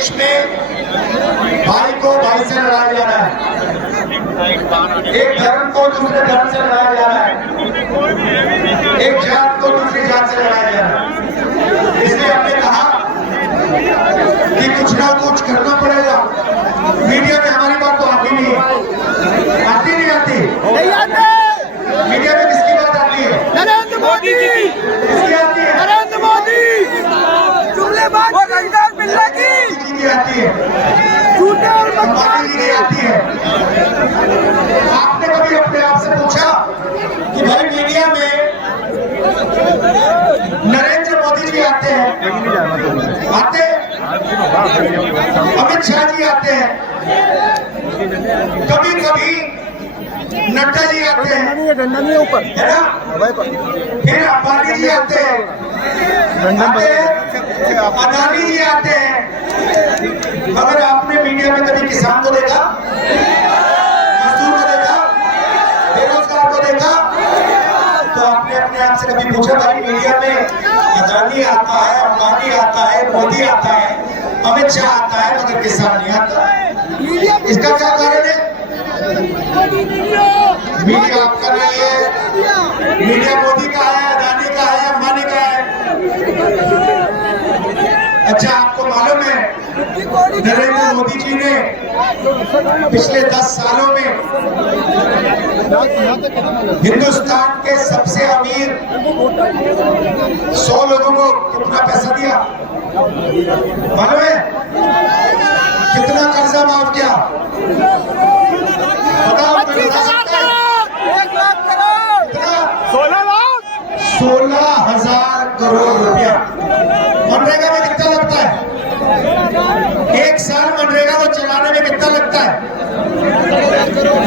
देश में भाई को भाई से लड़ाया जा रहा है, एक धर्म को दूसरे धर्म से लड़ाया जा रहा है, एक जात को दूसरी जात से लड़ाया जा रहा है। इसलिए हमने कहा कि कुछ ना कुछ करना पड़ेगा। मीडिया में हमारी बात तो आती नहीं है, आती नहीं आती मीडिया में किसकी बात आती है? नरेंद्र मोदी की। किसकी आती है? नरेंद्र मोदी जुमलेबाज वो रंगदार बिल्ला की आती है, झूठे और अंबानी जी की आती है। आपने कभी अपने आप से पूछा कि भाई मीडिया में नरेंद्र मोदी जी आते हैं, अमित शाह जी आते हैं, कभी कभी नड्डा जी आते हैं, ऊपर है ना, फिर अंबानी जी आते हैं, अदानी जी आते हैं। अगर आपने मीडिया में कभी किसान को देखा, मजदूर को देखा, बेरोजगार को देखा, तो आपने अपने आप से कभी पूछा भाई मीडिया में अदानी आता है, अंबानी आता है, मोदी आता है, अमित शाह आता है, मगर किसान नहीं आता? इसका क्या कारण है? मीडिया आपका नहीं है, मीडिया मोदी का है, अदानी का है, अंबानी का है। अच्छा, आपको मालूम है नरेंद्र मोदी जी ने पिछले 10 सालों में हिंदुस्तान के सबसे अमीर 100 लोगों को कितना पैसा दिया मालूम है? कितना कर्जा माफ किया? बताओ, बता सकता है? 16,000 करोड़ रुपया। मनरेगा में कितना लगता है? एक साल मनरेगा को चलाने में कितना लगता है?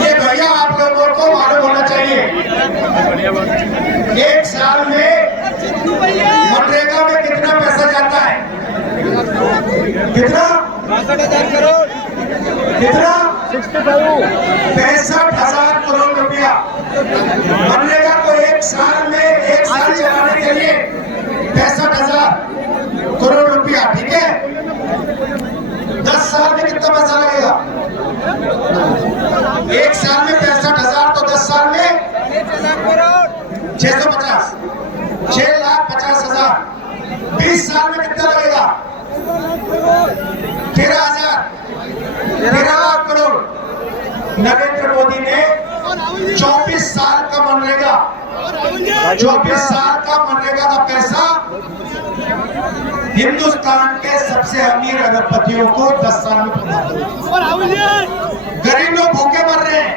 ये भैया आप लोगों को मालूम होना चाहिए। एक साल में मनरेगा में कितना पैसा जाता है? कितना? 62,000 करोड़। कितना? 65,000 करोड़ रुपया। मनरेगा को एक साल चलाने के लिए 65,000 करोड़ रुपया, ठीक है? 10 साल में कितना पैसा लगेगा? एक साल में 65,000, तो 10 साल में 650, 6,50,000। 20 साल में कितना लगेगा? 13,000, 13 लाख करोड़। नरेंद्र मोदी ने 24 साल का मनरेगा, 24 साल का मनरेगा का पैसा हिंदुस्तान के सबसे अमीर अरबपतियों को 10 साल में पहुंचा दिया। गरीब लोग भूखे मर रहे हैं,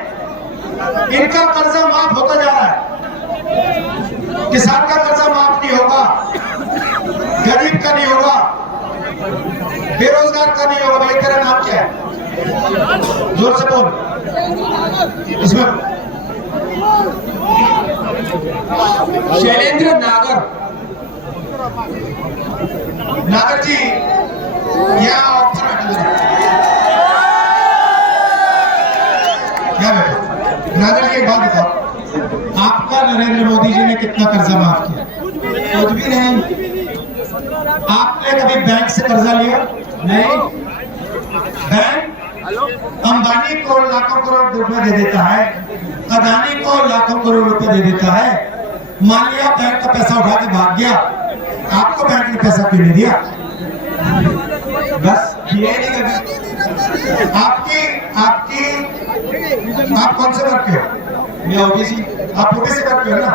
इनका कर्जा माफ होता जा रहा है। किसान का कर्जा माफ नहीं होगा, गरीब का नहीं होगा, बेरोजगार का नहीं होगा। भाई तेरा नाम क्या है? जोर से बोल। इसमें शैलेंद्र नागर। नागर जी यहाँ ऑफर नागर जी एक बात बताओ, आपका नरेंद्र मोदी जी ने कितना कर्जा माफ किया? कुछ भी नहीं। आपने कभी बैंक से कर्जा लिया? नहीं। बैंक अंबानी को लाखों करोड़ रुपए दे देता है, अदानी को लाखों करोड़ रुपए दे देता है। मान लिया बैंक का पैसा उठा के भाग गया, आपको बैंक ने पैसा क्यों नहीं दिया? बस ये नहीं करना। आप कौन से वर्ग के हो? मैं ओबीसी। आप ओबीसी वर्ग के हो ना,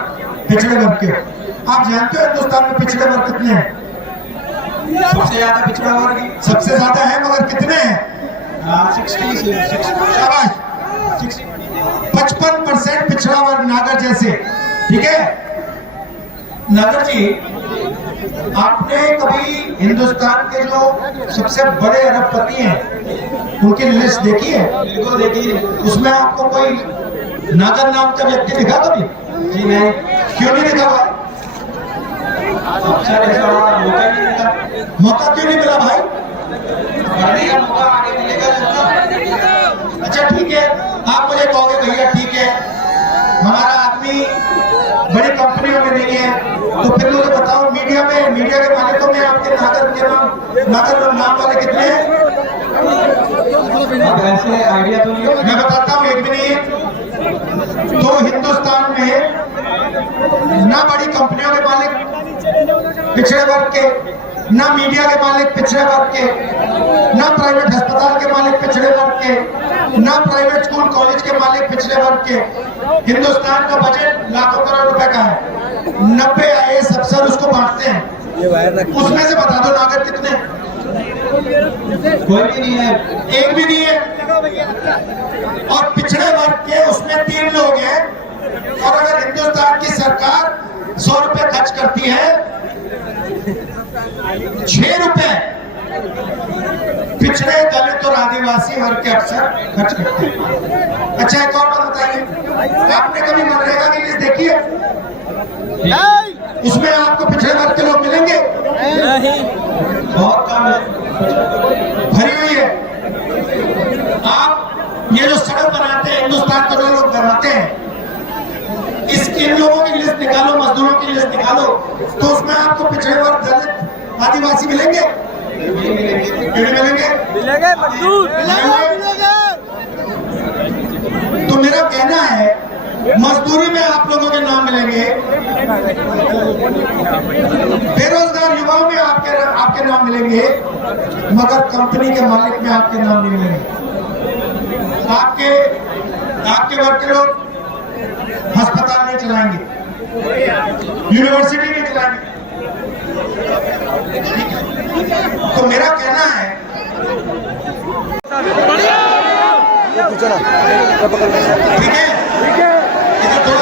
पिछड़े वर्ग के हो। आप जानते हो हिंदुस्तान में पिछड़े वर्ग कितने हैं? सबसे ज्यादा पिछड़ा वर्ग सबसे ज्यादा है, मगर कितने हैं? 55% पिछड़ा वर्ग नागर जैसे, ठीक है? नागर जी, आपने कभी हिंदुस्तान के जो सबसे बड़े अरबपति हैं उनकी लिस्ट देखी है? बिल्कुल देखी है। उसमें आपको कोई नागर नाम का व्यक्ति दिखा कभी? जी नहीं। क्यों नहीं दिखा भाई? मौका क्यों नहीं मिला भाई? मौका आगे मिलेगा। अच्छा ठीक है, आप मुझे कहोगे भैया ठीक है हमारा आदमी बड़ी कंपनियों में नहीं है, तो फिर मुझे बताओ मीडिया के मालिकों में आपके नागर नाम वाले कितने हैं? अब ऐसे आइडिया तो नहीं मैं बताता हूँ, एक मिनट। तो हिंदुस्तान में ना बड़ी कंपनियों के मालिक पिछड़े वर्ग के, ना मीडिया के मालिक पिछड़े वर्ग के, ना प्राइवेट अस्पताल के मालिक पिछड़े वर्ग के, ना प्राइवेट स्कूल कॉलेज के मालिक पिछड़े वर्ग के। हिंदुस्तान का बजट लाखों करोड़ रुपए का है। 90 IAS अफसर उसको बांटते हैं। उसमें से बता दो नागर कितने? कोई भी नहीं है, एक भी नहीं है। और पिछड़े वर्ग के उसमें 3 लोग हैं। और अगर हिंदुस्तान की सरकार 100 रुपए खर्च करती है, 6 रुपए पिछड़े दलित और आदिवासी वर्ग के अफसर खर्च करते हैं। अच्छा, एक और बात बताइए, आपने कभी मनरेगा की लिस्ट देखी है? उसमें आपको पिछड़े वर्ग के लोग मिलेंगे? बहुत कम है। भरी हुई है। आप ये जो सड़क बनाते हैं, हिंदुस्तान को जो लोग बनाते हैं, इन लोगों की लिस्ट निकालो, मजदूरों की लिस्ट निकालो, तो उसमें आपको पिछड़े वर्ग दलित आदिवासी मिलेंगे? क्यों नहीं मिलेंगे? मिलेंगे मजदूर, तो मेरा कहना है, मजदूरी में आप लोगों के नाम मिलेंगे, बेरोजगार युवाओं में आपके नाम मिलेंगे, मगर कंपनी के मालिक में आपके नाम नहीं मिलेंगे। आपके वर्ग के लोग अस्पताल नहीं चलाएंगे, यूनिवर्सिटी नहीं चलाएंगे। तो मेरा कहना है, ठीक है, इधर थोड़ा